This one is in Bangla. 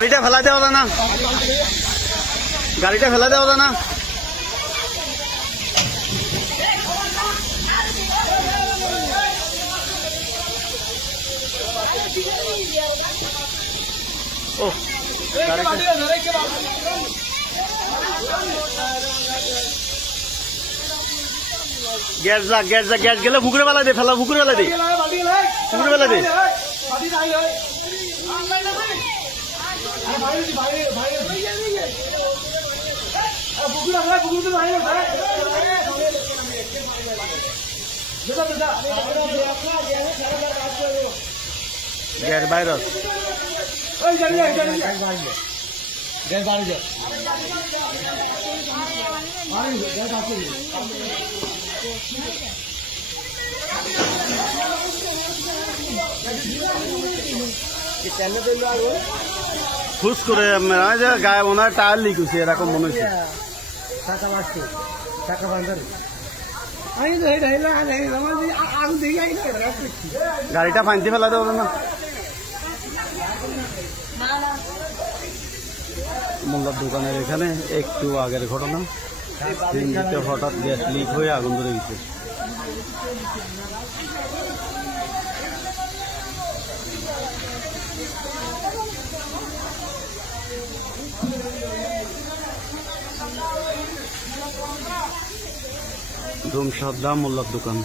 গাড়িটা ফেলা দেওয়া না, গাড়িটা ফেলা দেওয়া না। ও গ্যাস যা, গ্যাস যা, গ্যাস গেলে পুকুরে বেলা দে, ফেলা পুকুরে বেলা দে, পুকুরে বেলা দে। গ্যাস ভাইরাস ফুস করে গায়ে মনে হয় টায়ার লিক হয়েছে, এরকম মনে হচ্ছে। গাড়িটা ফাইনতে ফেলা দেবো না। মোল্লার দোকানের এখানে একটু আগের ঘটনা, সিএনজিতে হঠাৎ গ্যাস লিক হয়ে আগুন ধরে গেছে। ধুমসাদ্দা মোল্লার দোকান।